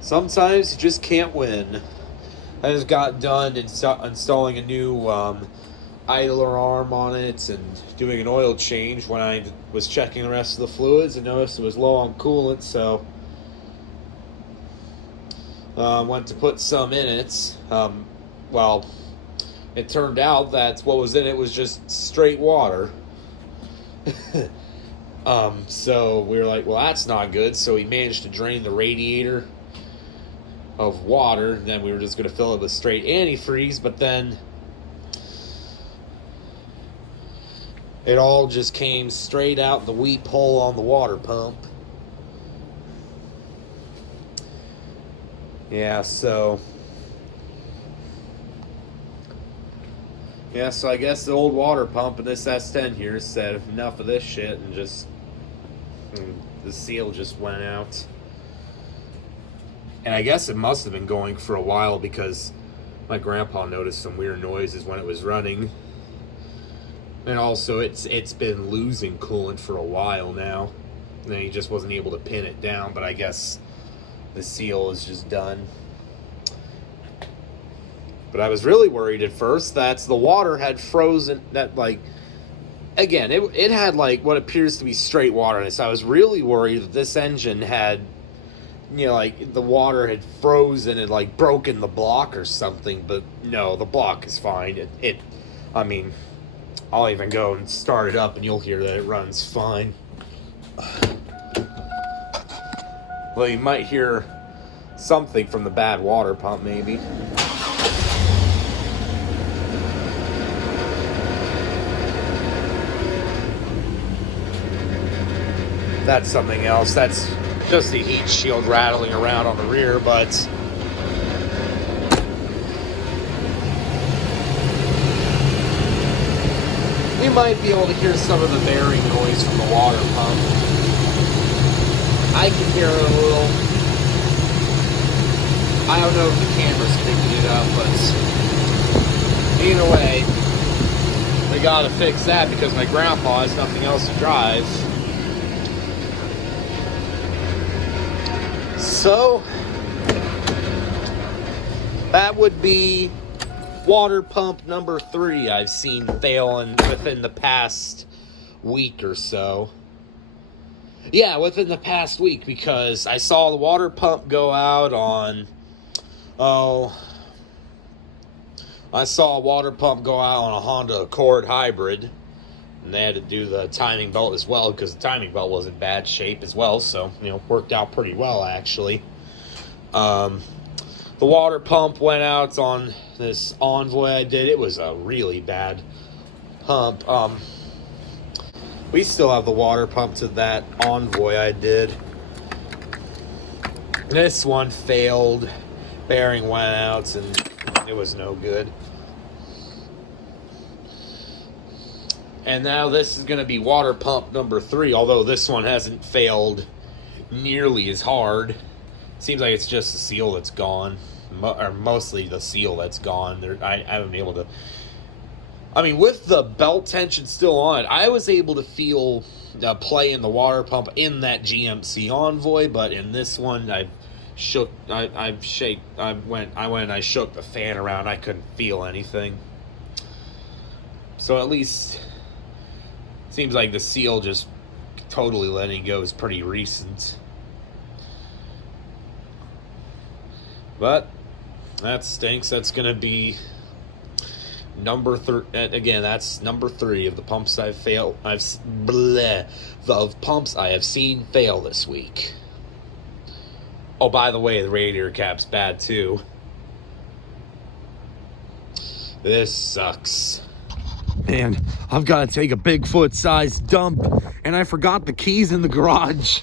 Sometimes you just can't win. I just got done installing a new idler arm on it and doing an oil change when I was checking the rest of the fluids and noticed it was low on coolant, so went to put some in it. Well, it turned out that what was in it was just straight water. So we were like, well, that's not good. So we managed to drain the radiator of water. Then we were just going to fill it with straight antifreeze, but then it all just came straight out the weep hole on the water pump. Yeah, so I guess the old water pump and this S-10 here said enough of this shit, and the seal just went out. And I guess it must have been going for a while because my grandpa noticed some weird noises when it was running. And also it's been losing coolant for a while now. And he just wasn't able to pin it down, but I guess the seal is just done. But I was really worried at first that the water had frozen, that again, it had what appears to be straight water in it. So I was really worried that this engine had, the water had frozen and broken the block or something. But no, the block is fine. I mean, I'll even go and start it up and you'll hear that it runs fine. Well, you might hear something from the bad water pump, maybe. That's something else. That's just the heat shield rattling around on the rear, but you might be able to hear some of the bearing noise from the water pump. I can hear it a little. I don't know if the camera's picking it up, but either way, we gotta fix that because my grandpa has nothing else to drive. So, that would be water pump number 3 I've seen fail within the past week or so. Yeah, within the past week, because I saw the water pump go out on, I saw a water pump go out on a Honda Accord hybrid. And they had to do the timing belt as well because the timing belt was in bad shape as well. So, worked out pretty well, actually. The water pump went out on this Envoy I did. It was a really bad pump. We still have the water pump to that Envoy I did. This one failed. Bearing went out and it was no good. And now this is going to be water pump number 3, although this one hasn't failed nearly as hard. Seems like it's just the seal that's gone, or mostly the seal that's gone. I haven't been able to... I mean, with the belt tension still on it, I was able to feel play in the water pump in that GMC Envoy, but in this one, I went and I shook the fan around. I couldn't feel anything. So at least... seems like the seal just totally letting go is pretty recent. But that stinks. That's going to be number 3. Again, that's number 3 of the pumps I've failed. Of pumps I have seen fail this week. Oh, by the way, the radiator cap's bad too. This sucks. Man, I've got to take a Bigfoot-sized dump, and I forgot the keys in the garage.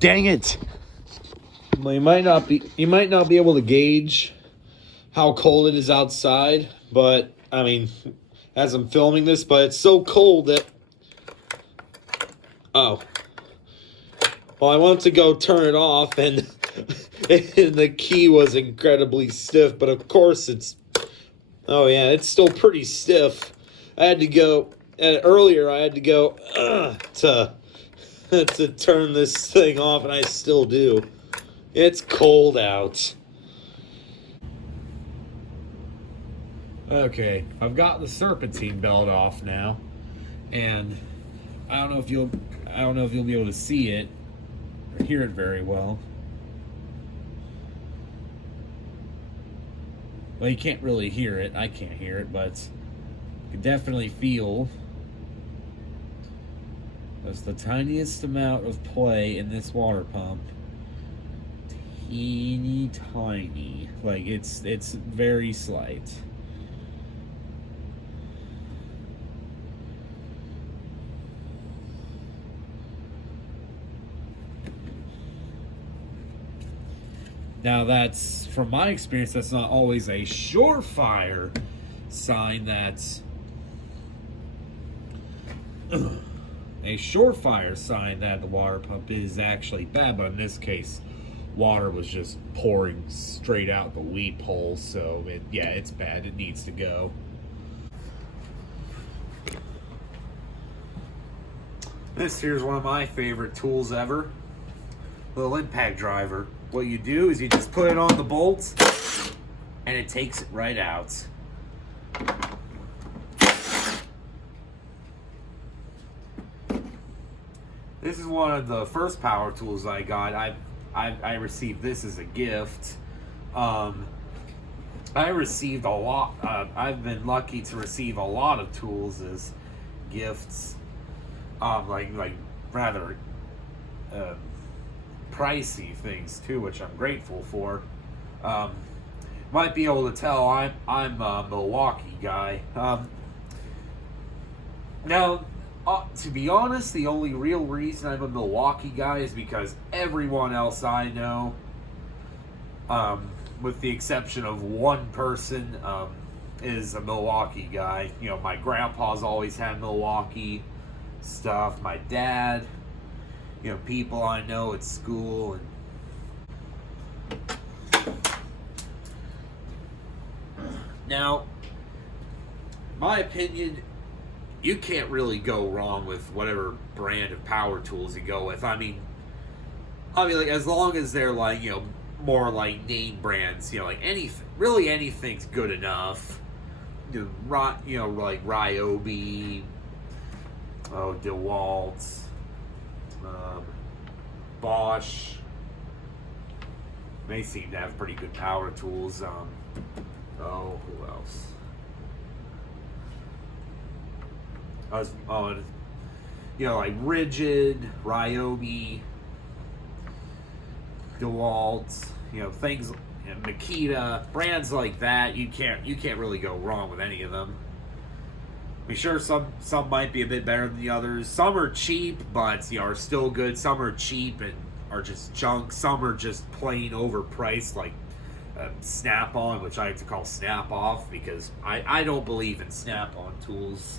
Dang it! Well, you might not be able to gauge how cold it is outside, but I mean, as I'm filming this, but it's so cold that well, I went to go turn it off, and the key was incredibly stiff. But of course, it's still pretty stiff. I had to go, and earlier I had to go to turn this thing off, and I still do. It's cold out. Okay, I've got the serpentine belt off now, and I don't know if you'll be able to see it or hear it very well. Well, you can't really hear it. I can't hear it, but you can definitely feel there's the tiniest amount of play in this water pump. Teeny tiny. Like it's very slight. Now that's, from my experience, that's not always a surefire sign that the water pump is actually bad, but in this case, water was just pouring straight out the weep hole, so it's bad. It needs to go. This here's one of my favorite tools ever, little impact driver. What you do is you just put it on the bolts and it takes it right out. This is one of the first power tools I got. I received this as a gift. I received a lot. I've been lucky to receive a lot of tools as gifts. Like rather pricey things too, which I'm grateful for. Might be able to tell I'm a Milwaukee guy. Now, to be honest, the only real reason I'm a Milwaukee guy is because everyone else I know, with the exception of one person, is a Milwaukee guy. You know, my grandpa's always had Milwaukee stuff. My dad, you know, people I know at school, and now, my opinion, you can't really go wrong with whatever brand of power tools you go with. I mean, like, as long as they're like, you know, more like name brands, you know, like anything's good enough. You know, like Ryobi, DeWalt, Bosch. They seem to have pretty good power tools. Who else? You know, like Rigid, Ryobi, DeWalt, you know, things, you know, Makita, brands like that. You can't really go wrong with any of them. I mean, sure, some might be a bit better than the others. Some are cheap, but you know, are still good. Some are cheap and are just junk. Some are just plain overpriced, like Snap-on, which I have to call Snap-off because I don't believe in Snap-on tools.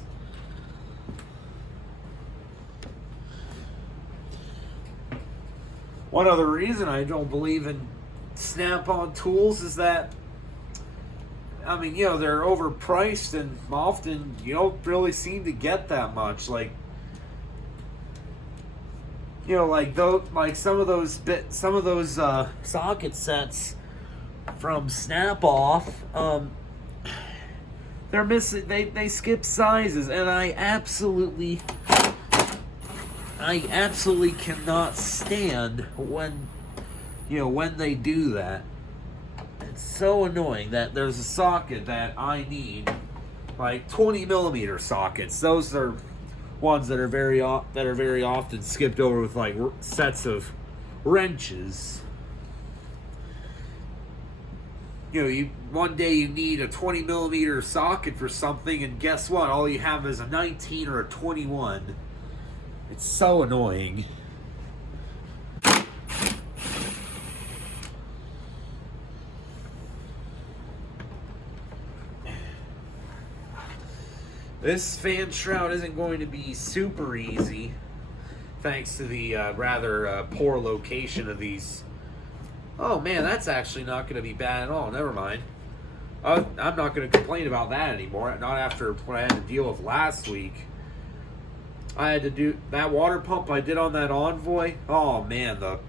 One other reason I don't believe in Snap-on tools is that, I mean, you know, they're overpriced and often you don't really seem to get that much. Like, you know, like some of those socket sets from Snap-off, they're missing. They skip sizes, and I absolutely cannot stand when they do that. It's so annoying that there's a socket that I need, like 20 millimeter sockets. Those are ones that are very often skipped over with like sets of wrenches. You know, one day you need a 20 millimeter socket for something, and guess what? All you have is a 19 or a 21. It's so annoying. This fan shroud isn't going to be super easy, thanks to the rather poor location of these. Oh man, that's actually not going to be bad at all. Never mind. I'm not going to complain about that anymore. Not after what I had to deal with last week. I had to do that water pump I did on that Envoy. Oh man, the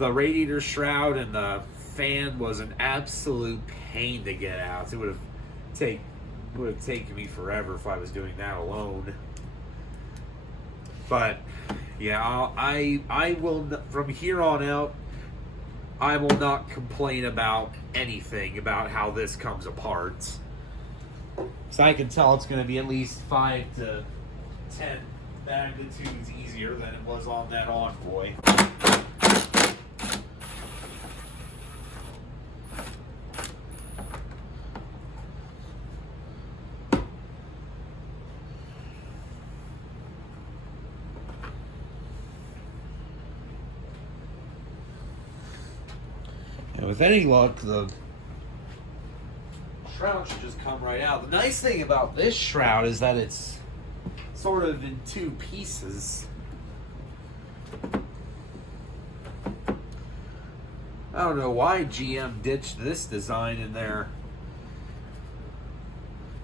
the radiator shroud and the fan was an absolute pain to get out. It would have taken me forever if I was doing that alone. But yeah, I will, from here on out, I will not complain about anything about how this comes apart. So I can tell it's going to be at least 5 to 10 magnitudes easier than it was on that Envoy. And with any luck, the shroud should just come right out. The nice thing about this shroud is that it's sort of in 2 pieces. I don't know why GM ditched this design in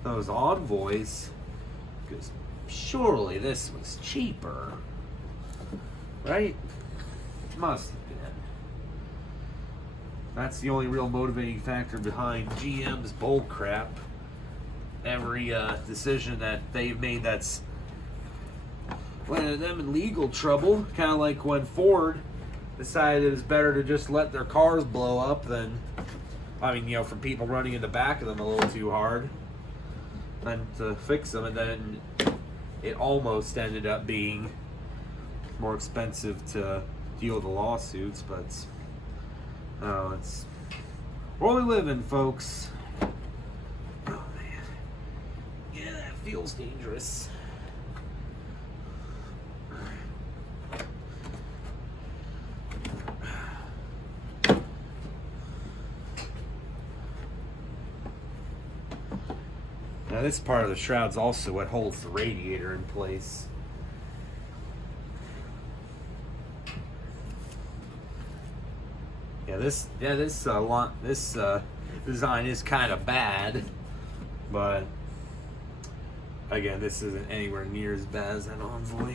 those Envoys, because surely this was cheaper, right? It must have been. That's the only real motivating factor behind GM's bull crap. Every decision that they've made that's landed them in legal trouble, kind of like when Ford decided it was better to just let their cars blow up than, from people running in the back of them a little too hard, than to fix them, and then it almost ended up being more expensive to deal with the lawsuits, but it's where we live in, folks. Oh man, yeah, that feels dangerous. Now this part of the shroud's also what holds the radiator in place. This design is kind of bad, but again, this isn't anywhere near as bad as that Envoy.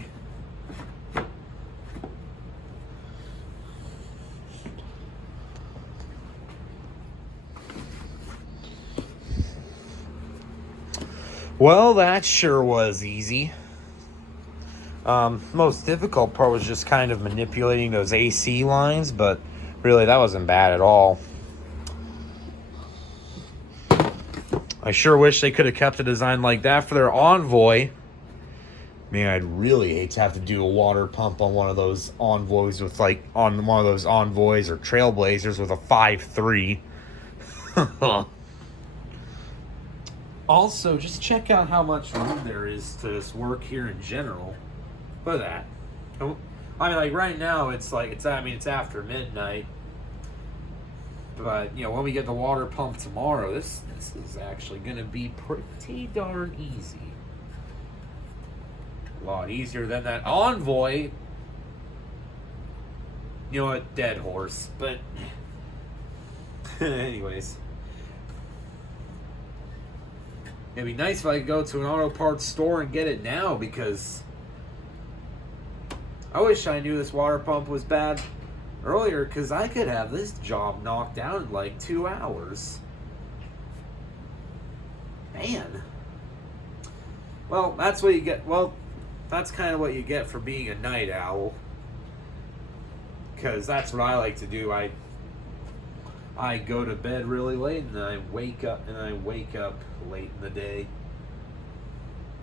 Well, that sure was easy. Most difficult part was just kind of manipulating those AC lines, but really that wasn't bad at all. I sure wish they could have kept a design like that for their Envoy. Man, I'd really hate to have to do a water pump on one of those Envoys with on one of those Envoys or Trailblazers with a 5.3. Also, just check out how much room there is to this work here in general. Look at that. Right now it's after midnight. But, when we get the water pump tomorrow, this is actually going to be pretty darn easy. A lot easier than that Envoy. You know what? Dead horse. But, anyways. It'd be nice if I could go to an auto parts store and get it now, because I wish I knew this water pump was bad earlier, because I could have this job knocked out in like 2 hours. Man. Well, that's what you get. Well, that's kind of what you get for being a night owl. Because that's what I like to do. I go to bed really late and then I wake up late in the day.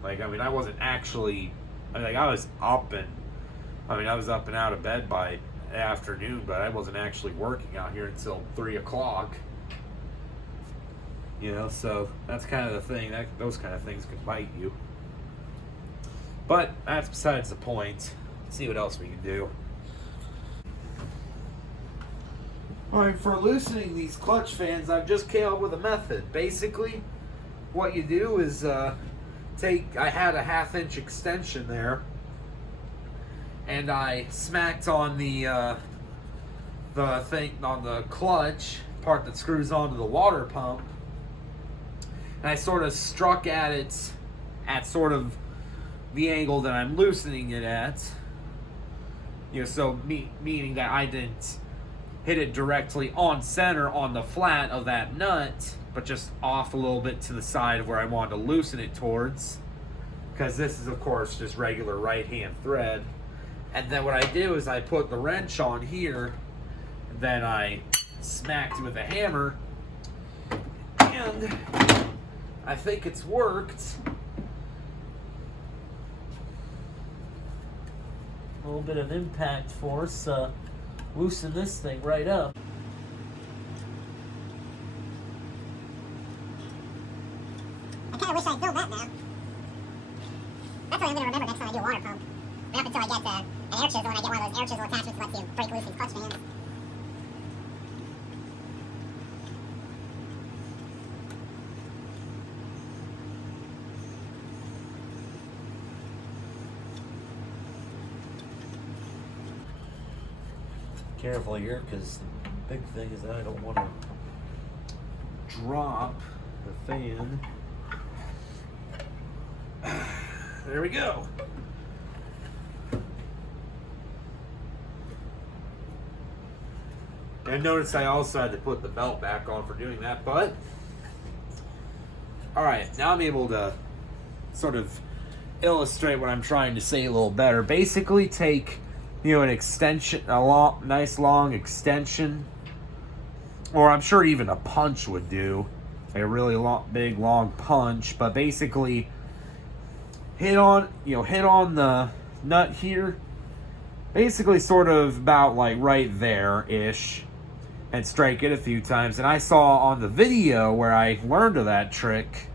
I wasn't actually, I was up and out of bed by afternoon, but I wasn't actually working out here until 3 o'clock. So that's kind of the thing. Those kind of things can bite you. But that's besides the point. Let's see what else we can do. Alright, for loosening these clutch fans, I've just came up with a method. Basically, what you do is I had a 1/2 inch extension there, and I smacked on the thing on the clutch part that screws onto the water pump, and I sort of struck at it at sort of the angle that I'm loosening it at. So meaning that I didn't hit it directly on center on the flat of that nut, but just off a little bit to the side of where I wanted to loosen it towards. Because this is, of course, just regular right-hand thread. And then what I do is I put the wrench on here, then I smacked it with a hammer, and I think it's worked. A little bit of impact force, loosen this thing right up. I kind of wish I'd built that now. That's what I'm going to remember next time I do a water pump. Right up until I get an air chisel, and I get one of those air chisel attachments that lets you break loose these clutch bands. Careful here, because the big thing is that I don't want to drop the fan. There we go. And notice I also had to put the belt back on for doing that, but alright, now I'm able to sort of illustrate what I'm trying to say a little better. Basically take, you know, an extension, a nice long extension, or I'm sure even a punch would do, like a really big long punch, but basically hit on the nut here, basically sort of about like right there-ish, and strike it a few times. And I saw on the video where I learned of that trick,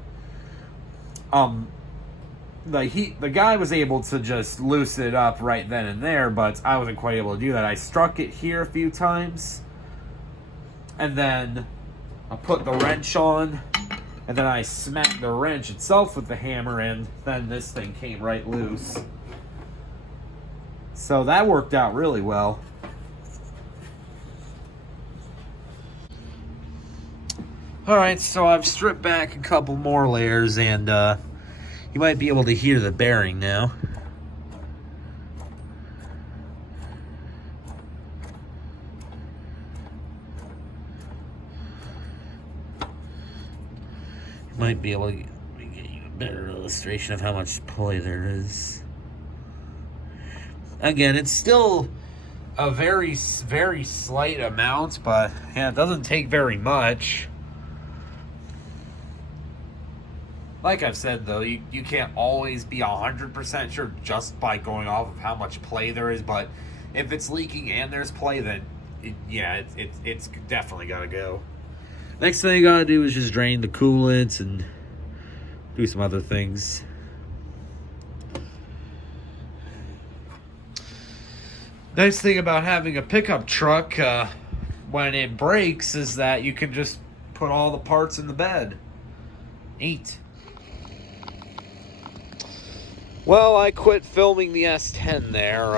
the guy was able to just loosen it up right then and there, but I wasn't quite able to do that. I struck it here a few times, and then I put the wrench on, and then I smacked the wrench itself with the hammer, and then this thing came right loose. So that worked out really well. Alright, so I've stripped back a couple more layers, and you might be able to hear the bearing now. You might be able to get you a better illustration of how much play there is. Again, it's still a very, very slight amount, but yeah, it doesn't take very much. Like I've said, though, you can't always be 100% sure just by going off of how much play there is, but if it's leaking and there's play, then it's definitely got to go. Next thing you got to do is just drain the coolant and do some other things. Nice thing about having a pickup truck when it breaks is that you can just put all the parts in the bed. Neat. Well, I quit filming the S-10 there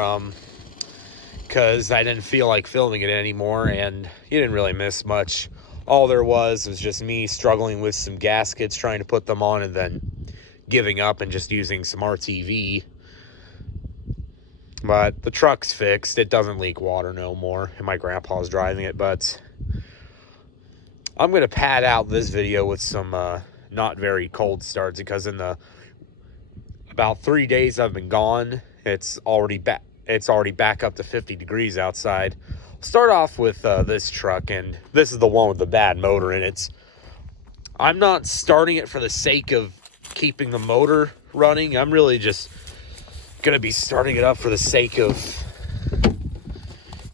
because I didn't feel like filming it anymore, and you didn't really miss much. All there was just me struggling with some gaskets, trying to put them on, and then giving up and just using some RTV. But the truck's fixed. It doesn't leak water no more, and my grandpa's driving it. But I'm going to pad out this video with some not very cold starts, because in the about 3 days I've been gone, it's already back up to 50 degrees outside. I'll start off with this truck, and this is the one with the bad motor in it. I'm not starting it for the sake of keeping the motor running. I'm really just gonna be starting it up for the sake of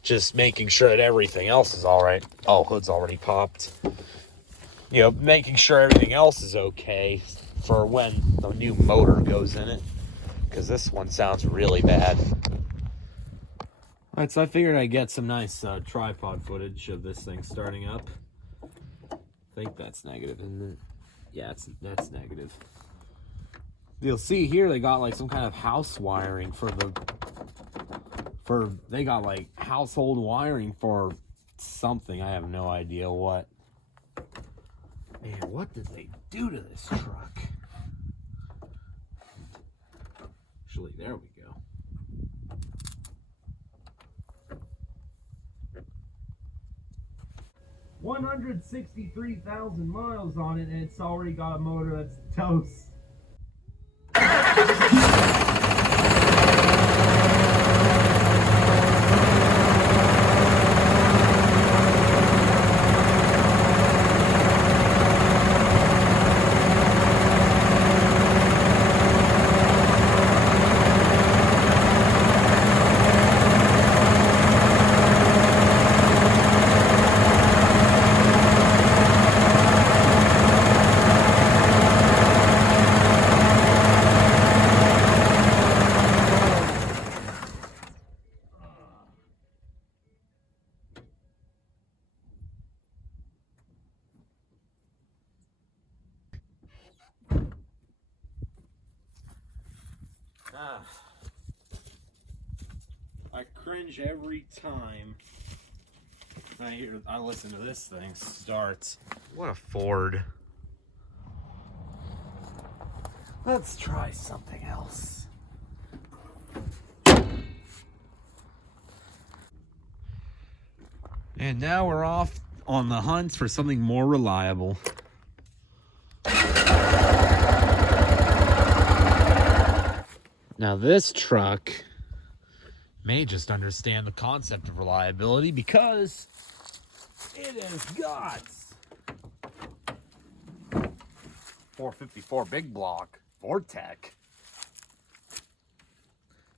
just making sure that everything else is all right. Oh, hood's already popped. You know, making sure everything else is okay for when the new motor goes in it, because this one sounds really bad. Alright, so I figured I'd get some nice tripod footage of this thing starting up. I think that's negative, isn't it? Yeah, that's negative. You'll see here they got like some kind of house wiring they got like household wiring for something. I have no idea what. Man, what did they do to this truck? Actually, there we go. 163,000 miles on it, and it's already got a motor that's toast. I cringe every time I listen to this thing starts. What a Ford. Let's try something else. And now we're off on the hunt for something more reliable. Now this truck may just understand the concept of reliability because it has got 454 big block Vortec.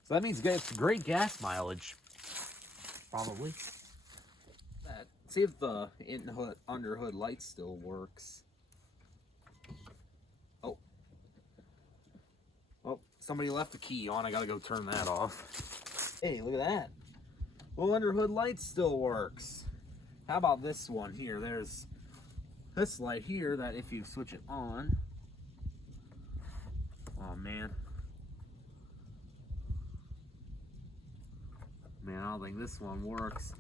So that means it gets great gas mileage. Probably. See if the under hood light still works. Oh, somebody left the key on. I gotta go turn that off. Hey, look at that. Well, under hood light still works. How about this one here? There's this light here that if you switch it on. Oh man. Man, I don't think this one works.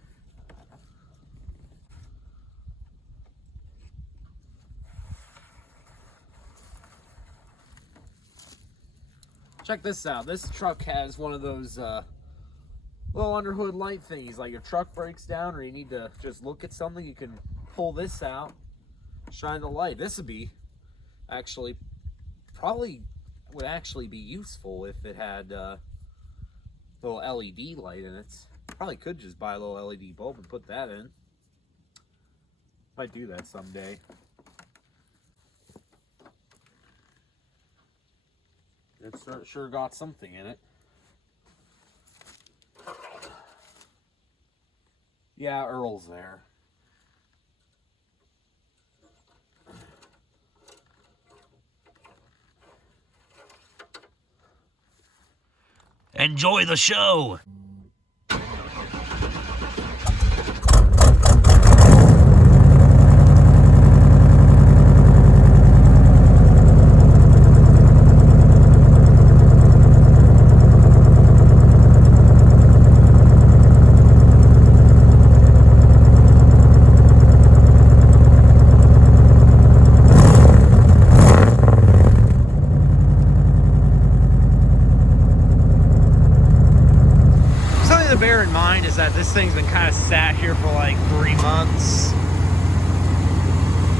Check this out. This truck has one of those little under hood light thingies. Like your truck breaks down or you need to just look at something, you can pull this out, shine the light. This would be actually would actually be useful if it had a little LED light in it. Probably could just buy a little LED bulb and put that in. Might do that someday. It's sure got something in it. Yeah, Earl's there. Enjoy the show! Bear in mind is that this thing's been kind of sat here for like 3 months.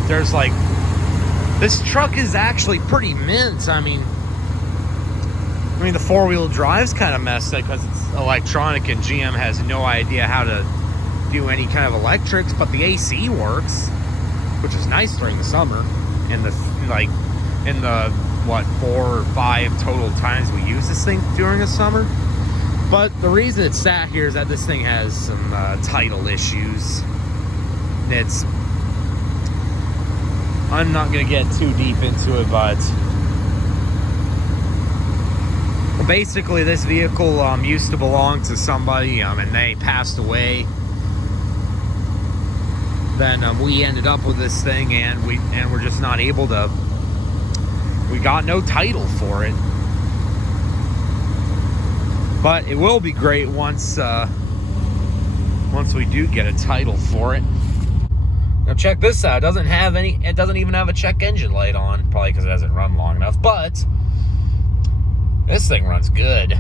There's like, this truck is actually pretty mint. I mean the four-wheel drive's kind of messed up because it's electronic and GM has no idea how to do any kind of electrics, but the AC works, which is nice during the summer. And in the what 4 or 5 total times we use this thing during the summer. But the reason it's sat here is that this thing has some tidal issues. I'm not going to get too deep into it, but basically this vehicle used to belong to somebody and they passed away. Then we ended up with this thing and we're just not able to, we got no title for it. But it will be great once we do get a title for it. Now check this out. It doesn't even have a check engine light on, probably because it hasn't run long enough, but this thing runs good.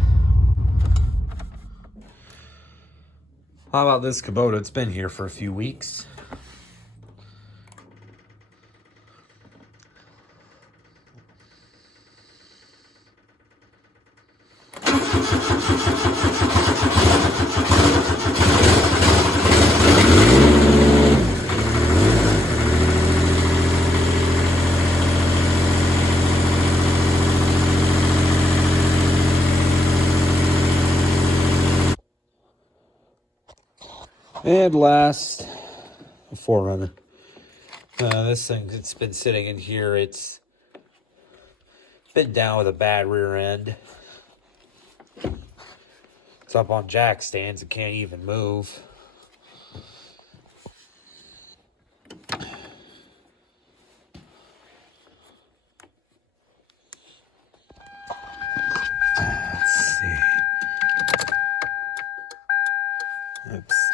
How about this Kubota? It's been here for a few weeks. And last, a 4Runner. This thing, it's been sitting in here. It's been down with a bad rear end. It's up on jack stands. It can't even move. Let's see. Oops.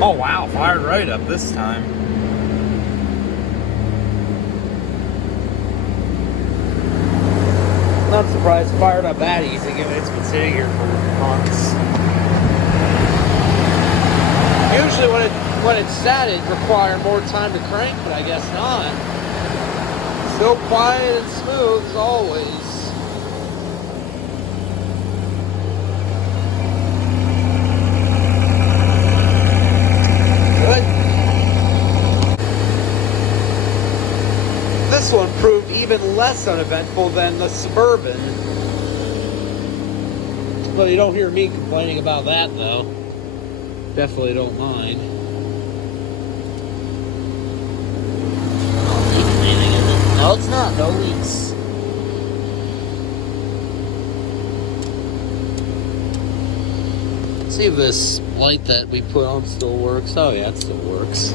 Oh wow, fired right up this time. Not surprised it fired up that easy, given it's been sitting here for months. Usually when it's sat, it requires more time to crank, but I guess not. Still quiet and smooth as always. This one proved even less uneventful than the Suburban. Well, you don't hear me complaining about that, though. Definitely don't mind. No, it's not. No leaks. Let's see if this light that we put on still works. Oh, yeah, it still works.